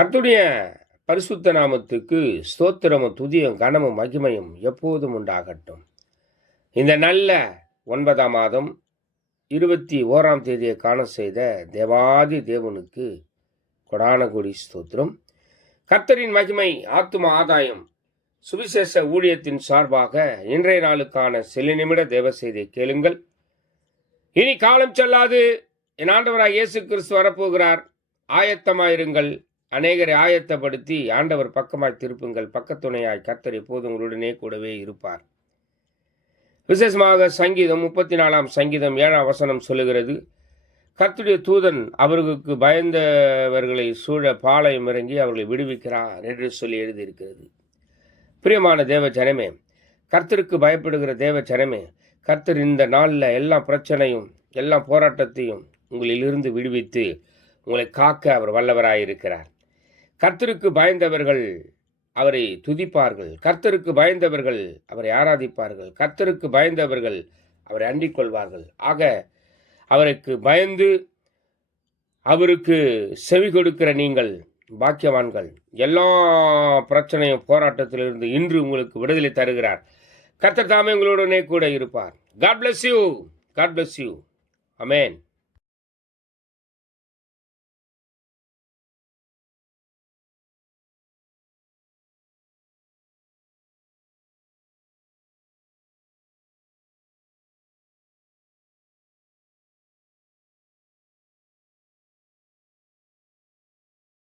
கர்த்தருடைய பரிசுத்த நாமத்துக்கு ஸ்தோத்திரமும் துதியும் கனமும் மகிமையும் எப்போதும் உண்டாகட்டும். இந்த நல்ல 9ஆம் மாதம் 21ஆம் தேதியை காண செய்த தேவாதி தேவனுக்கு கொடானகோடி ஸ்தோத்திரம். கர்த்தரின் மகிமை ஆத்தும ஆதாயம் சுவிசேஷ ஊழியத்தின் சார்பாக இன்றைய நாளுக்கான சில நிமிட தேவ செய்தியை கேளுங்கள். இனி காலம் செல்லாது, என் ஆண்டவராய் இயேசு கிறிஸ்து வரப்போகிறார். ஆயத்தமாயிருங்கள். அநேகரை ஆயத்தப்படுத்தி ஆண்டவர் பக்கமாய் திருப்புங்கள். பக்கத்துணையாய் கர்த்தர் எப்போதும் உங்களுடனே கூடவே இருப்பார். விசேஷமாக சங்கீதம் 34ஆம் சங்கீதம் 7ஆம் வசனம் சொல்லுகிறது, கர்த்தருடைய தூதன் அவர்களுக்கு பயந்தவர்களை சூழ பாளையம் இறங்கி அவர்களை விடுவிக்கிறார் என்று சொல்லி எழுதியிருக்கிறது. பிரியமான தேவ ஜனமே, கர்த்தருக்கு பயப்படுகிற தேவ ஜனமே, கர்த்தர் இந்த நாளில் எல்லா பிரச்சனையும் எல்லா போராட்டத்தையும் உங்களிலிருந்து விடுவித்து உங்களை காக்க அவர் வல்லவராயிருக்கிறார். கர்த்தருக்கு பயந்தவர்கள் அவரை துதிப்பார்கள். கர்த்தருக்கு பயந்தவர்கள் அவரை ஆராதிப்பார்கள். கர்த்தருக்கு பயந்தவர்கள் அவரை அண்டிக் கொள்வார்கள். ஆக அவருக்கு பயந்து அவருக்கு செவி கொடுக்கிற நீங்கள் பாக்கியவான்கள். எல்லா பிரச்சனையும் போராட்டத்திலிருந்து இன்று உங்களுக்கு விடுதலை தருகிறார். கர்த்தர் தாமே உங்களுடனே கூட இருப்பார். God bless you. God bless you. Amen.